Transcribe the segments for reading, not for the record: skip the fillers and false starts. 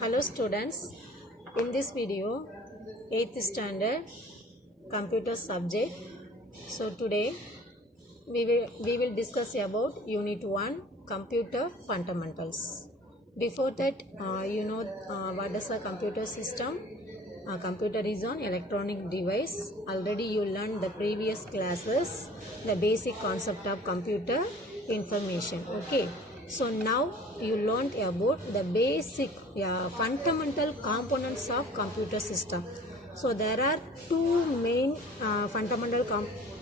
Hello students, in this video 8th standard computer subject. So today we will discuss about unit 1 computer fundamentals. Before that what is a computer system? A computer is an electronic device. Already you learned the previous classes the basic concept of computer information. Okay, so now you learned about the basic fundamental components of computer system. So there are two main fundamental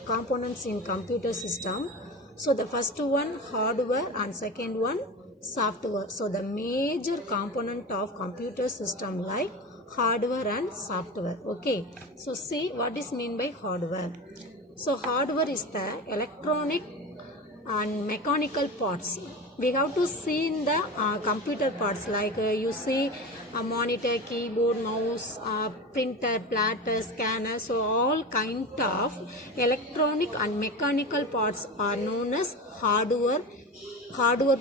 components in computer system. So the first one hardware and second one software. So the major component of computer system like hardware and software. Okay, so see what is mean by hardware. So hardware is the electronic and mechanical parts. We have to see in the computer parts like you see a monitor, keyboard, mouse, printer, plotter, scanner. So all kind of electronic and mechanical parts are known as hardware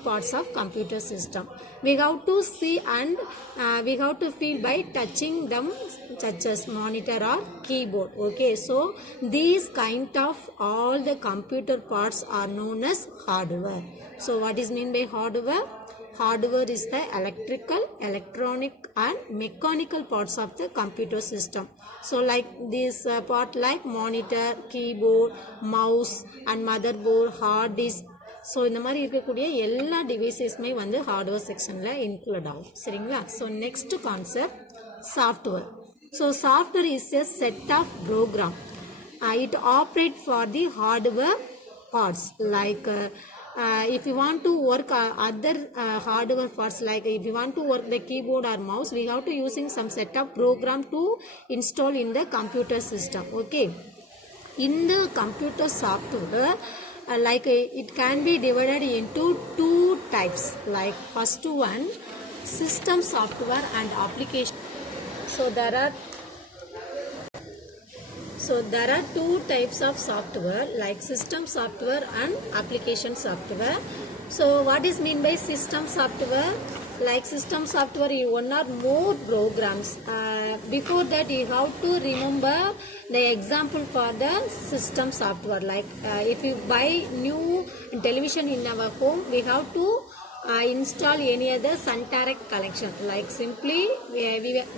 parts of computer system. We have to see and we have to feel by touching them such as monitor or keyboard. Okay, so these kind of all the computer parts are known as hardware. So what is mean by hardware? Hardware is the electrical, electronic and mechanical parts of the computer system. So like this part like monitor, keyboard, mouse and motherboard, hard disk. So இந்த மாதிரி இருக்கக்கூடிய எல்லா டிவைசஸுமே வந்து hardware செக்ஷனில் include ஆகும். சரிங்களா? So next concept software. So software is a set of program. It operate for the hardware parts like if you want to work other hardware parts like if you want to work the keyboard or mouse, we have to using some set of program to install in the computer system. Okay, in the computer software like it can be divided into two types. Like first one system software and application. So there are two types of software like system software and application software. So what is mean by system software? Like system software you one or more programs. Before that you have to remember the example for the system software. Like if you buy new television in our home, we have to install any other Suntarek connection. Like simply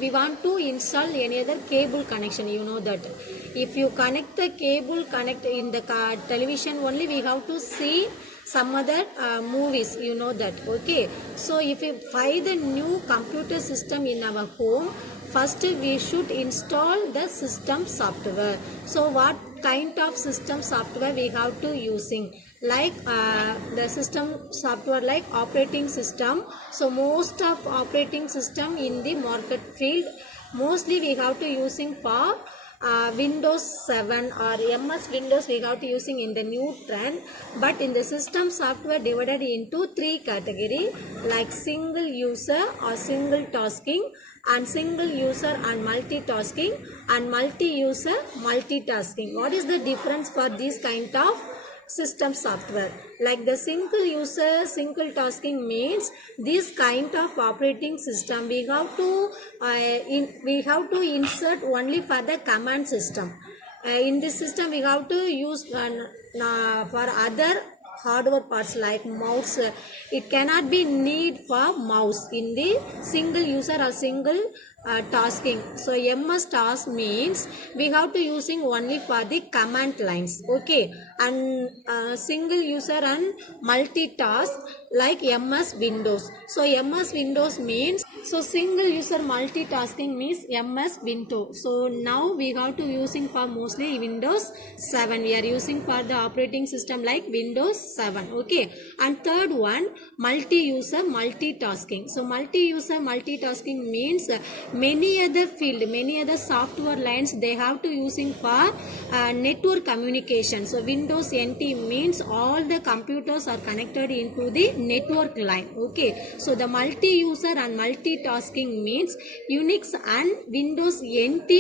we want to install any other cable connection. You know that if you connect the cable in the television only, we have to see some other movies. You know that. Okay, so if you buy the new computer system in our home, first we should install the system software. So what kind of system software we have to using? Like the system software like operating system. So most of operating system in the market field mostly we have to using for Windows 7 or MS Windows we have to using in the new trend. But in the system software divided into three category like single user or single tasking and single user and multitasking and multi-user multitasking. What is the difference for this kind of system software? Like the single user single tasking means this kind of operating system we have to insert only for the command system. In this system we have to use for other hardware parts like mouse. It cannot be need for mouse in the single user or single tasking. So MS task means we have to using only for the command lines. Okay, and single user and multitask like MS Windows. So MS Windows means so single user multitasking means MS Windows. So now we have to using for mostly Windows 7. We are using for the operating system like Windows 7. Okay, and third one multi-user multitasking. So multi-user multitasking means many other software lines they have to using for network communication. So Windows NT means all the computers are connected into the network line. Okay, so the multi-user and multi multitasking means Unix and Windows NT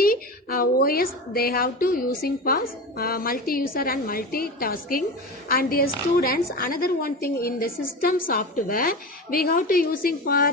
OS they have to using for multi-user and multitasking. And dear students, another one thing in the system software we have to using for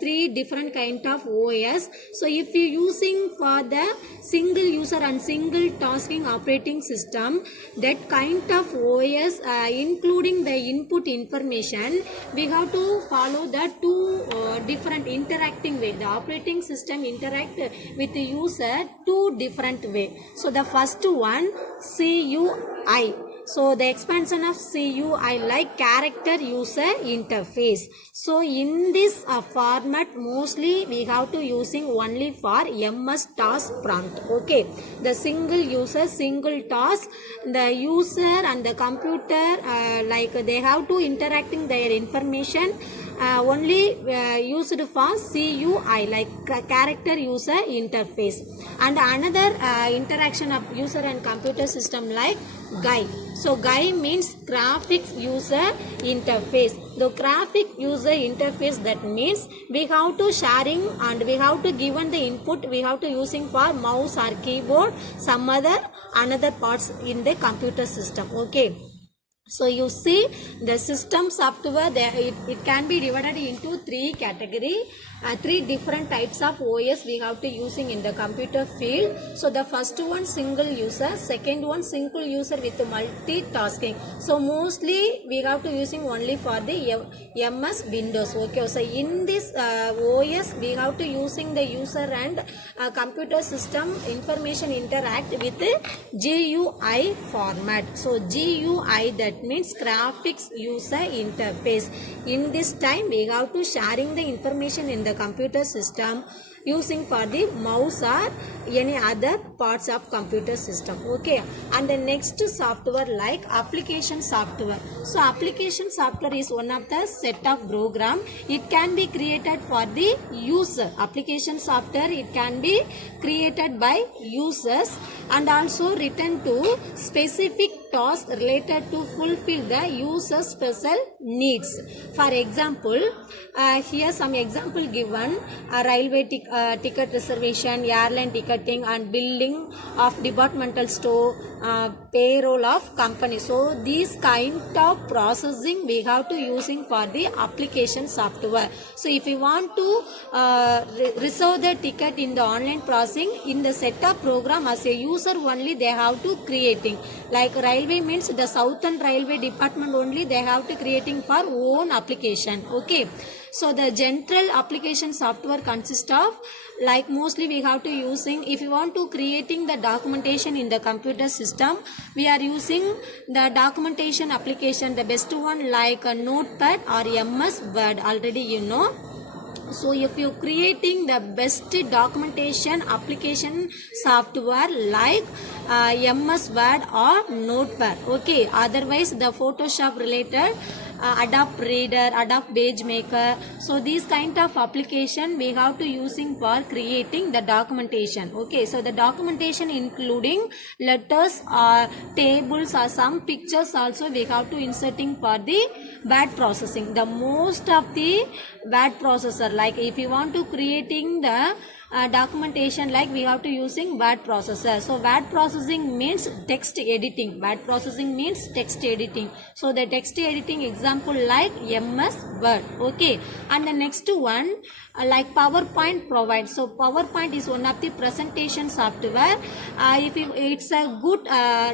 3 different kind of OS. So if you using for the single user and single tasking operating system, that kind of OS including the input information, we have to follow the 2 different interacting way. The operating system interact with the user 2 different way. So the first one, CUI. So the expansion of CUI like character user interface. So in this format mostly we have to using only for MS task prompt. Okay, the single user, single task, the user and the computer like they have to interacting their information only used for CUI like character user interface. And another interaction of user and computer system like GUI. So GUI means graphics user interface. The graphic user interface, that means we have to sharing and we have to given the input, we have to using for mouse or keyboard, some another parts in the computer system. Okay. So you see the system software there, it can be divided into 3 category, 3 different types of OS we have to using in the computer field. So the first one single user, second one single user with multitasking. So mostly we have to using only for the MS Windows. Okay, so in this OS we have to using the user and computer system information interact with the GUI format. So GUI, that means graphics user interface. In this time we have to sharing the information in the computer system using for the mouse or any other parts of computer system. Okay, and the next software like application software. So application software is one of the set of program. It can be created for the user. Application software, it can be created by users and also written to specific tasks related to fulfill the user's special needs. For example, here some example given: railway ticket reservation, airline ticketing, and billing of departmental store, payroll of company. So these kind of processing we have to using for the application software. So if you want to reserve the ticket in the online processing, in the setup program as a user only they have to creating. Like railway means the Southern Railway Department only they have to creating for own application. Okay, so the general application software consists of like mostly we have to using, if you want to creating the documentation in the computer system, we are using the documentation application, the best one like a Notepad or MS Word, already you know. So if you creating the best documentation application software like MS Word or Notepad. Okay, otherwise the Photoshop related, Adobe Reader, Adobe Page Maker. So these kind of application we have to using for creating the documentation. Okay, so the documentation including letters or tables or some pictures also we have to inserting for the word processing. The most of the word processor, like if you want to creating the documentation, like we have to using word processor. So word processing means text editing. Word processing means text editing. So the text editing example like MS Word. Okay, and the next one like PowerPoint provides. So PowerPoint is one of the presentation software. If it's a good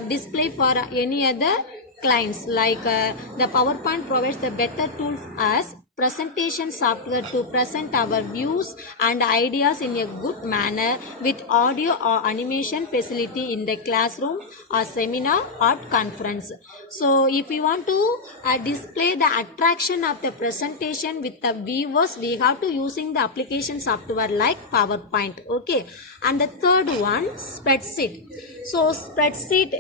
display for any other clients, like the PowerPoint provides the better tool as presentation software to present our views and ideas in a good manner with audio or animation facility in the classroom or seminar or conference. So if we want to display the attraction of the presentation with the viewers, we have to using the application software like PowerPoint. Okay, and the third one, spreadsheet. So spreadsheet,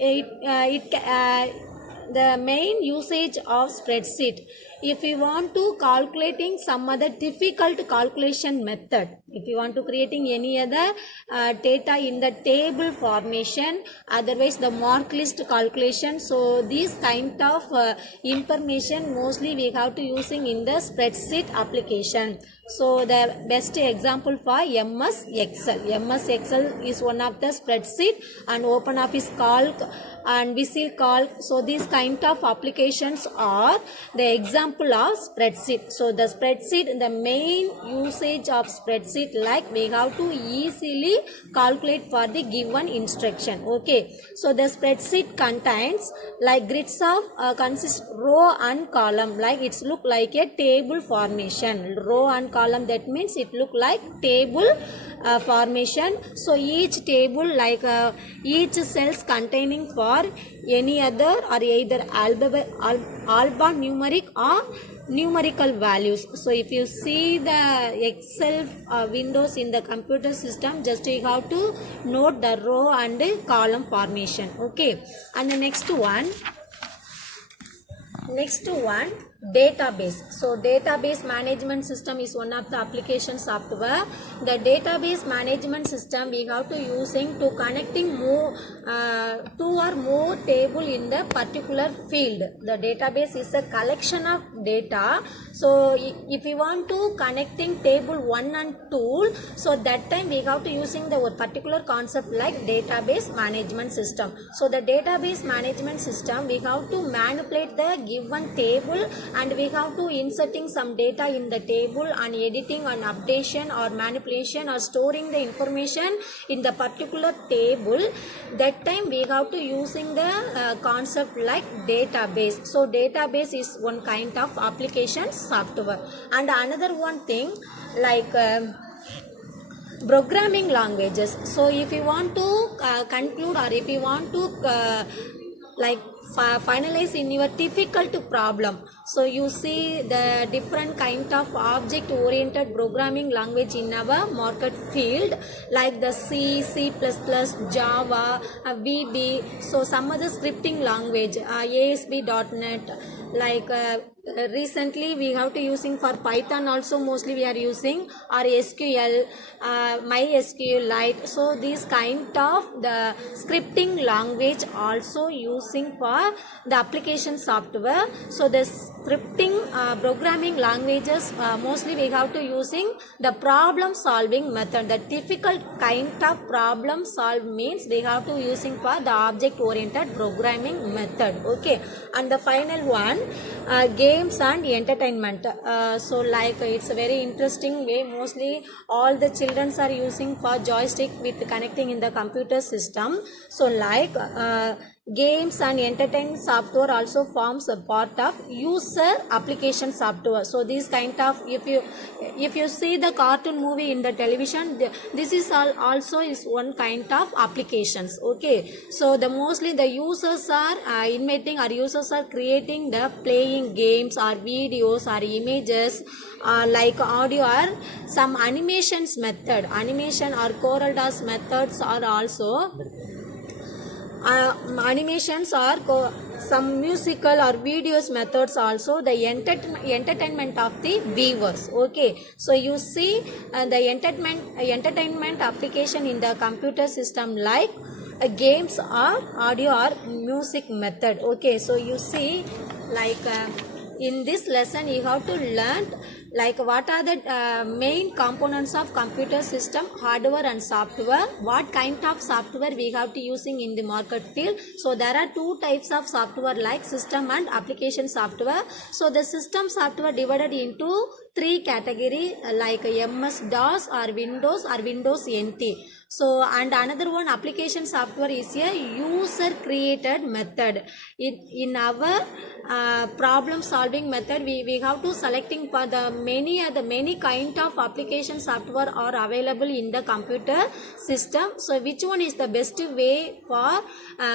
the main usage of spreadsheet, if you want to calculating some other difficult calculation method, if you want to creating any other data in the table formation, otherwise the mark list calculation, so these kind of information mostly we have to using in the spreadsheet application. So the best example for MS Excel. MS Excel is one of the spreadsheet, and OpenOffice Calc and Visual Calc. So these kind of applications are the example of spreadsheet. So the spreadsheet, the main usage of spreadsheet, like we have to easily calculate for the given instruction. Okay. So the spreadsheet contains like grids of consist row and column, like it's look like a table formation. Row and column, that means it look like table formation. So each table like each cells containing for any other or either alphanumeric or numerical values. So if you see the Excel windows in the computer system, just you have to note the row and column formation. Okay. And the next one, database. So database management system is one of the application software. The database management system we have to using to connecting more two or more table in the particular field. The database is a collection of data. So if we want to connecting table 1 and 2, so that time we have to using the particular concept like database management system. So the database management system, we have to manipulate the given table, and we have to inserting some data in the table and editing and updation or manipulation or storing the information in the particular table. That time we have to using the concept like database. So database is one kind of application software. And another one thing like programming languages. So if you want to conclude, or if you want to like finalize in your difficult problem, so you see the different kind of object oriented programming language in our market field, like the C, C++, Java, VB. So some other scripting language, ASP.NET, like recently we have to using for Python also, mostly we are using, or SQL, MySQLite. So these kind of the scripting language also using for the application software. So the scripting programming languages mostly we have to using the problem solving method. The difficult kind of problem solve means we have to using for the object oriented programming method. Okay. And the final one, games and entertainment. So like it's a very interesting way, mostly all the children are using for joystick with connecting in the computer system. So like games and entertainment software also forms a part of user application software. So these kind of, if you see the cartoon movie in the television, this is also is one kind of applications. Okay. So the mostly the users are inventing, or users are creating the playing games or videos or images, like audio or some animations method, animation or Corel Draw methods are also animations or some musical or videos methods also the entertainment of the viewers. Okay. So you see the entertainment application in the computer system like games or audio or music method. Okay. So you see like in this lesson you have to learn like what are the main components of computer system, hardware and software, what kind of software we have to using in the market field. So there are two types of software like system and application software. So the system software divided into three category like MS-DOS or Windows NT. So and another one, application software is a user created method. In our problem solving method, we have to selecting for the many kind of application software are available in the computer system. So which one is the best way for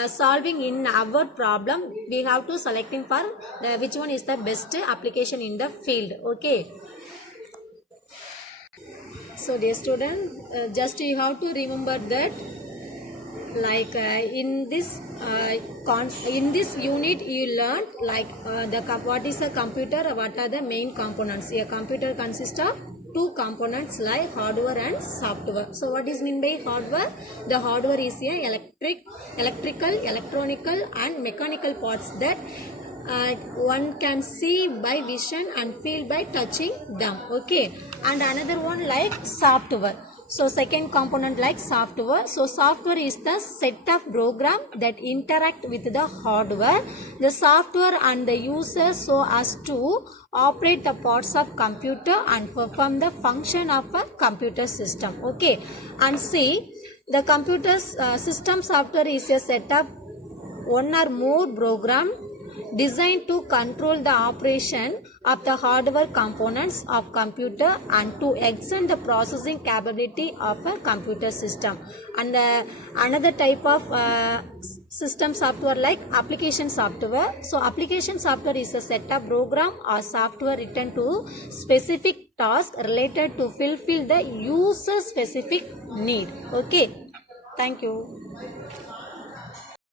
solving in our problem, we have to selecting for which one is the best application in the field. Okay. So dear student, just you have to remember that like in this unit you learned like what is a computer, what are the main components. A computer consists of two components like hardware and software. So what is mean by hardware? The hardware is a electrical, electronical and mechanical parts that one can see by vision and feel by touching them. Okay, and another one like software. So second component like software. So software is the set of program that interact with the hardware, the software and the user so as to operate the parts of computer and perform the function of a computer system. Okay, and see the computer system software is a set of one or more program designed to control the operation of the hardware components of computer and to extend the processing capability of a computer system. And another type of system software like application software. So application software is a set of program or software written to specific task related to fulfill the user specific need. Okay, thank you.